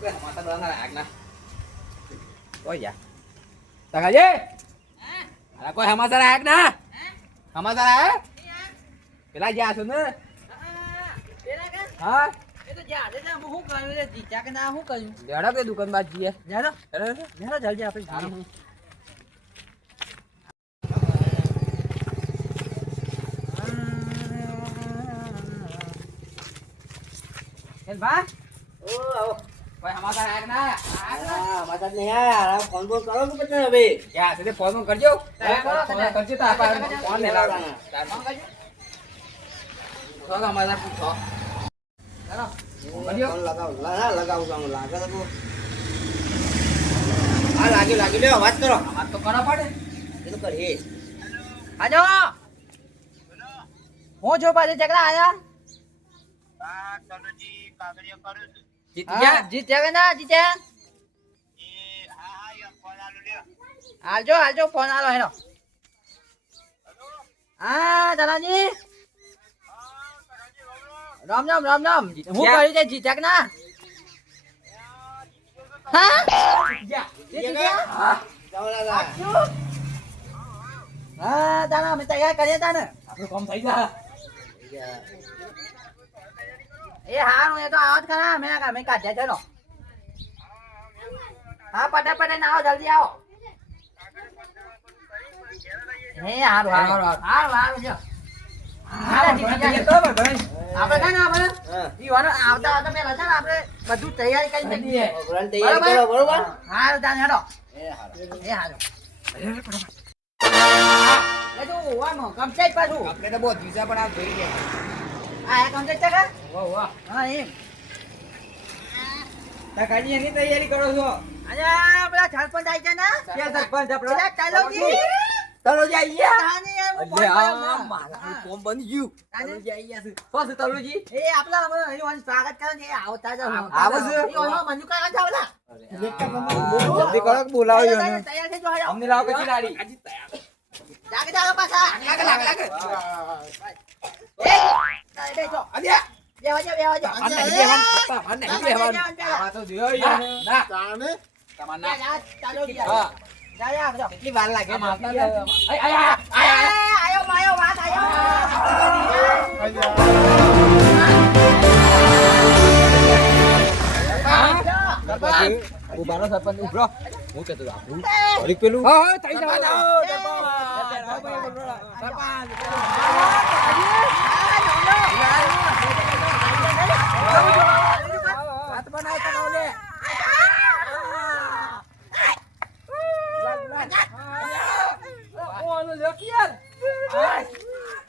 કોઈ સમાચાર બધા આગના કોઈ યા તગાજી અરે કોઈ સમાચાર આયા ના સમાચાર આયા પેલા જ્યાં છો ને હા એ તો જા દે હું શું કર્યું રે જીજા કે ના શું કર્યું લેડો કે દુકાન બાદ જઈએ લેડો અરે લેડો જલ્દી આપણે એ બા ઓ આવો કોઈ સમાચાર આયા ના મદદ નહીં આયા ફોન બોલ કરો કે પછી હવે યા તે ફોન કરજો ફોન કરજો તો આપા ફોન ને લાવ ફોન કરજો તો સમાચાર પૂછો ચાલો ફોન લગાવ લગાવ લાગે તો આ લાગી લ્યો વાત કરો વાત તો કરવા પડે એ તો કરીએ આજો હું જો પાછી ચકડા આયા જીત્યા કે ના જીત્યા હાલજો ફોન આલો હેલો હા દાદાજી રામ રામ હું કર્યું છે જીત્યા કે ના હા હા દાદા અમે તૈયાર કરીએ તા ને આપણું કામ થઈ જા એ હારું એ તો આવત ખરા મેં કાઢ્યા ચલો હા પટાપટ આવો જલ્દી આવો હે હારું જો આપણે છે ને આપણે ઈવાનો આવતા પેલા છે ને આપણે બધું તૈયારી કરી શકીએ તૈયારી કરો બરોબર હારું તાન હેડો એ હારું એ તો ઓવાનો કમ્પ્લીટ પાછું આપણે તો બહુ દિવસા પણ આ જોઈ ગયા આ કમ્પ્લીટ છે કે વાહ વાહ હા એમ તકાજી એની તૈયારી કરો છો અરે પેલા સરપંચ આવી છે ને ક્યાં સરપંચ આપણો પેલા ચાલોજી તલોજી આયા તાને યાર હું અલે ફોન આ કર્યો મારા કોમ બની ગયું તલોજી આયા છે શું છે તલોજી એ આપલા અહીં સ્વાગત કરે ને એ આવતા જ આવે છે? એ ઓનો મંજુ કરવા જાવલા જલ્દી કરો કે બોલાવ્યો ને તૈયાર થઈ જો હાલો અમને લાવો કચી લાડી જાગે જાગે પાછા લાગે એ બેસો અલ્યા બેવાજો આને બેહવાન આને બેહવાન આવા તો જોયો યાર ના તાને તમાર ના ચાલો જી હા જા જા બધો કેટલી વાર લાગે આમ આપના આયા આયો માયો વાત આયો ઉભારો સરપંચ ઉભરો હું કહેતો આપણું ઘડીક પેલું હા થઈ જાવ વાત બનાવતા નો લે ઓનો લખિયાર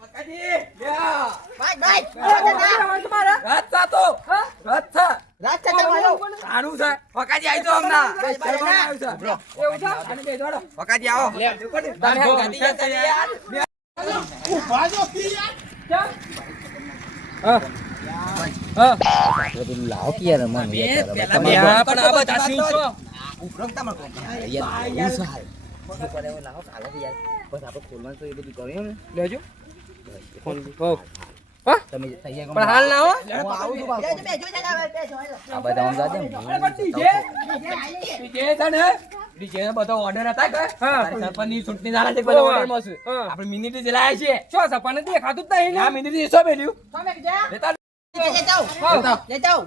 પકડી લ્યા ભાઈ રાત તો રાત રાત ચાચા મારો સારું છે પકાજી આવી તો હમણાં એવું છે અને બે દોડો પકાજી આવો લે તમે ગાડી જતા યાર ઉભા જો કી યાર હા હા લાવ કે યાર મને પણ આ બધા શું છો ઉપરમ તમાર કોમ યાર હું સહાય શું કરે લાવ ચાલો યાર બસ આપણે ખોલવાનું તો એ બધું કર્યું ને લેજો ફોન હો હા તમે તૈયાર પણ હાલ ના હો હું આવું છું બાપુ બેજો બેસો આ બધા હું જાજે ડીજે છે ને ડીજે ને બધો ઓર્ડર હતા કે સરપંચ ની ચૂંટણી ધારા છે બધા ઓર્ડર માં છે આપણે મિની ડીજે લાયા છે શું સરપંચ ને દેખાતું જ નહીં આ મિની ડીજે શું બેલ્યું તમે જા લેતા લે જાઓ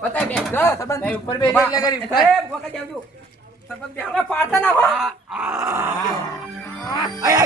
બતાય બે સરપંચ ઉપર બે એટલે કરી એ ભોકા જાવજો સરપંચ બે આપણે પાડતા ના હો આય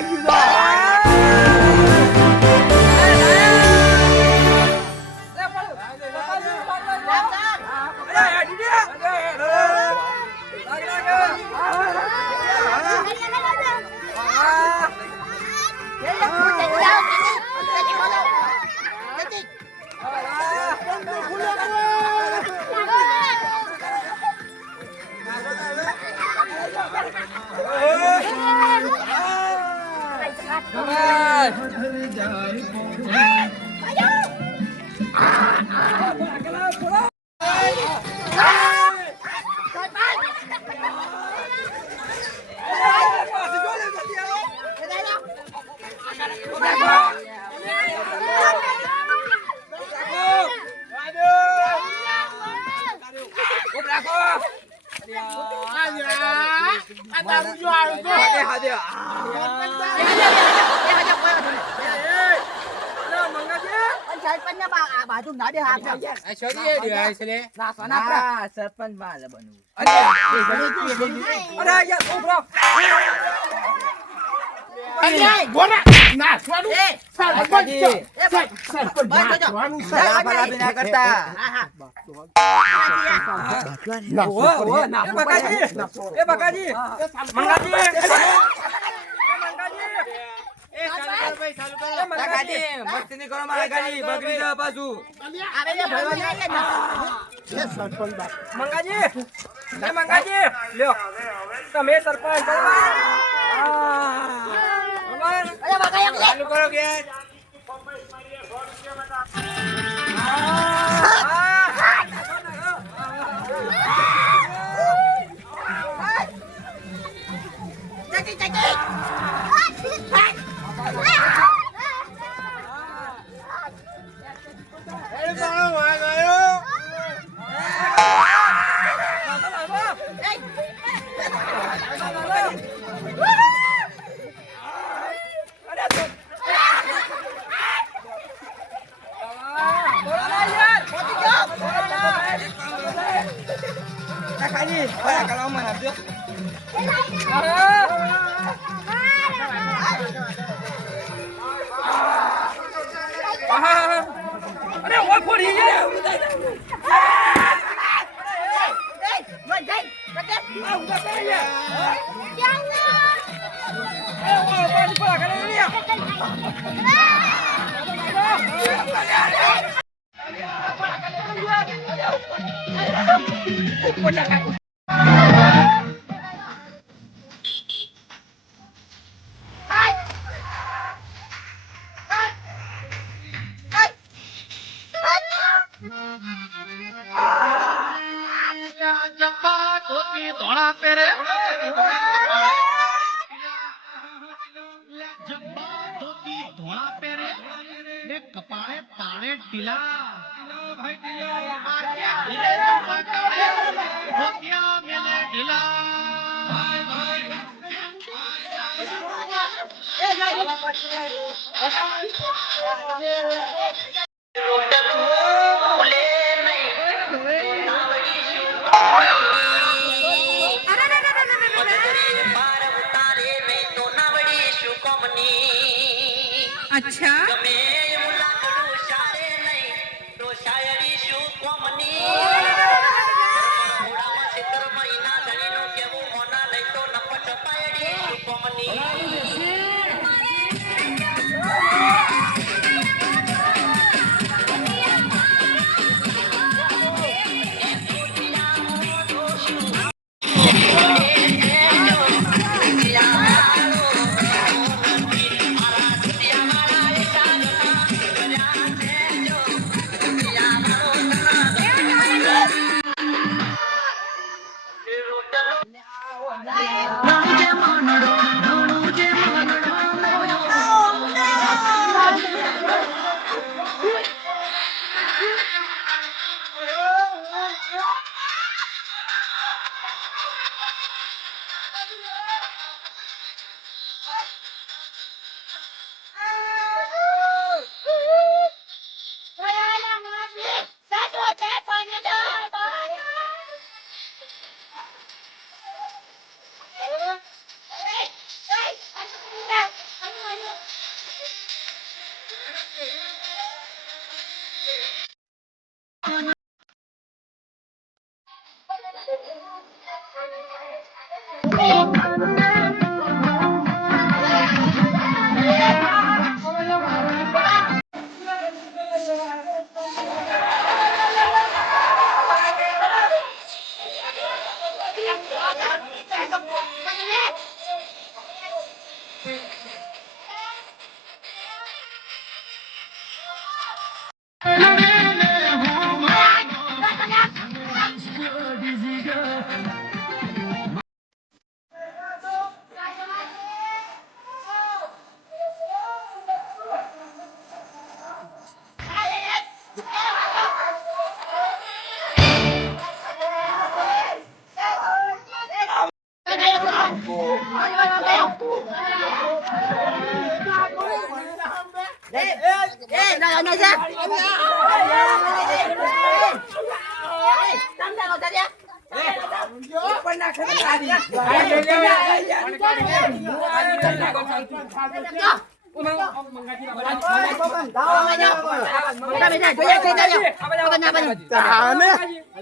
તારું જો આવ્યું તો. હાદે, હાદે. એ હાજર કોઈ વાંધો નહીં. અને સરપંચને બાજુ ના દે હાથ આ છોડી એ રહ્યો છે લે. ના સોના આપડા. ના, સરપંચ મારે બનવું. અરે યાર ઉભરો. નાચવાનું એ સરપંચ છે. એ ભાઈ સરપંચ બસ, નાચવાનું છે. બસ, લાભાલાભી ના કરતા. હા હા નાચવું એ બકાજી, એ બકાજી, મંગાજી. કાકાજી, મસ્તી નહીં કરો મારા ગાડી, બગડી જાય પાછું. આવે લે ભરવા જાય ને એ સરપંચ બાપ. મંગાજી, એ મંગાજી, લ્યો. તમે સરપંચ બરાબર? બરાબર? અરે બગાય એમ લે ચાલુ કરો ગેસ. ચકી ચકી કાકાજી, ઓલા કલાવમાં નાખજો. અરે ઓય ફોડી ગયા. કપાળે તાળે ઢીલા મેલે अच्छा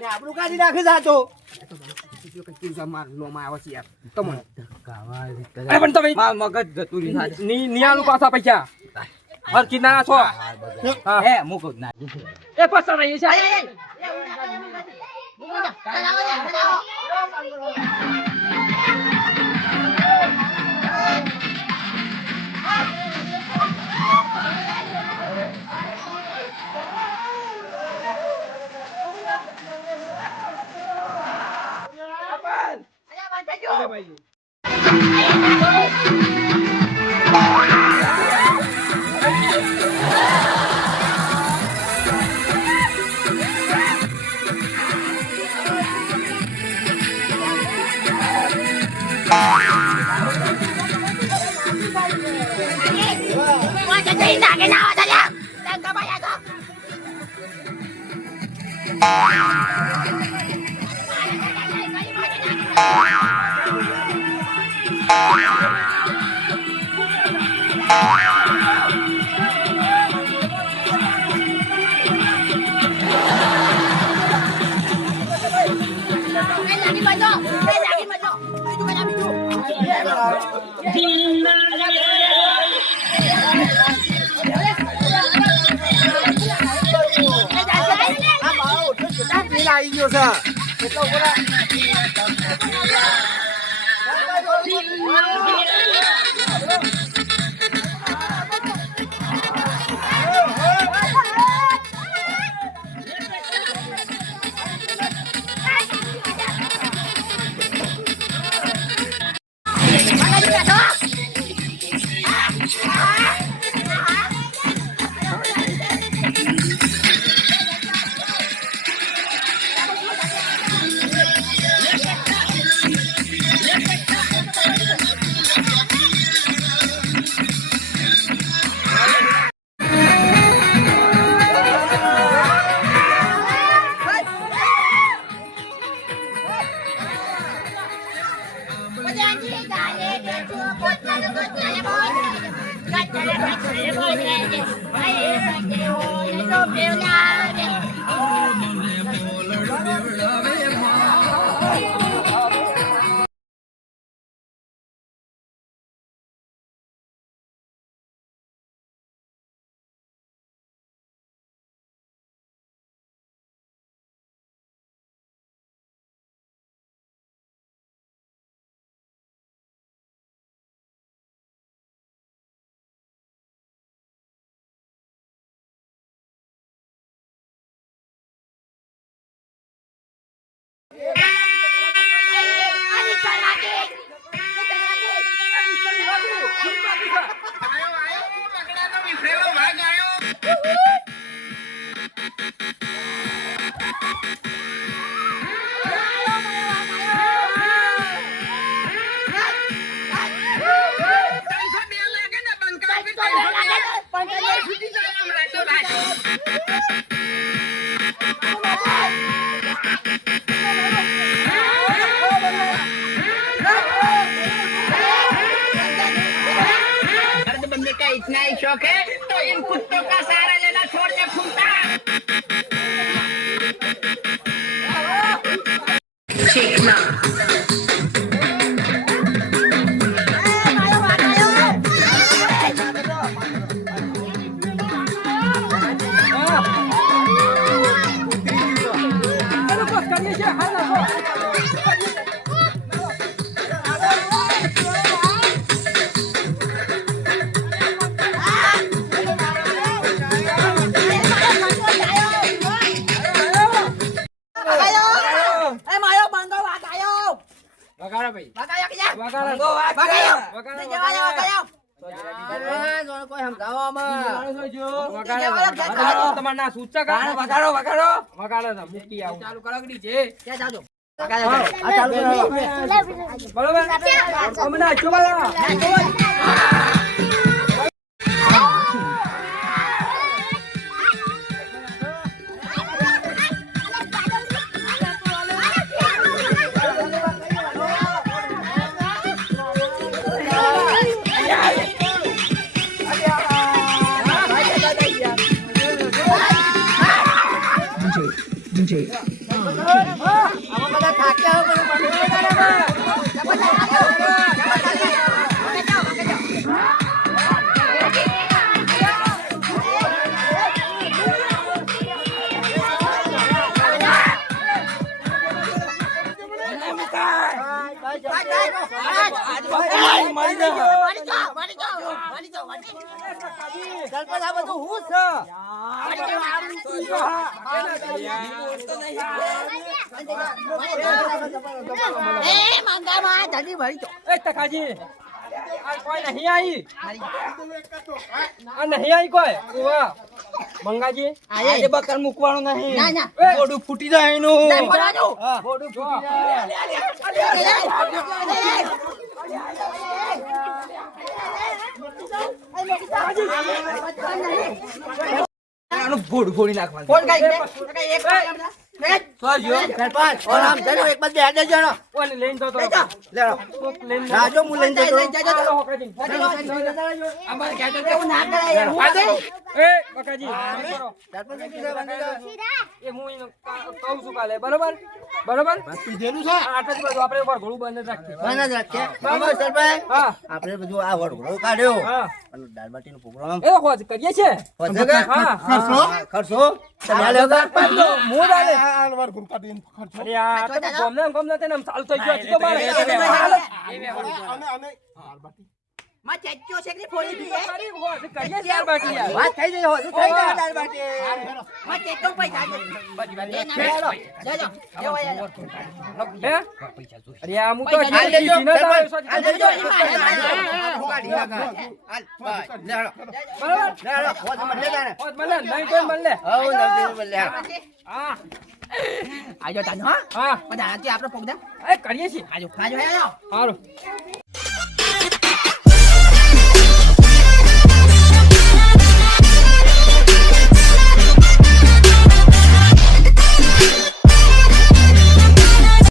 આપણું કાઢી નાખી જાતો નિયાલું પાછા પૈસા હરકી ના છો હે મૂકો ના એ પાછા રહી છે આવી ગયો છે इतना ही शौक है तो इन कुत्तों का सहारा लेना छोड़ दे फूलता सीखना છે. આમાં બધા થાક્યા હોય બધું મંગાજી આજે બકર મૂકવાનું નહીં બોડું ફૂટી જાય એનું બોડું ફૂટી જાય ભોડું ફોડી નાખવાનું બરોબર આપણે બધું આ વડઘોડો કાઢ્યો અને દાળબાટી નો પ્રોગ્રામ કરીએ છીએ ખર્ચો વાત થઈ ગઈ હોય થઈ જાય દાળબાટી આજો તાનો હા બધા આપડે પ્રોગ્રામ કરીએ છીએ આજો આજો સારું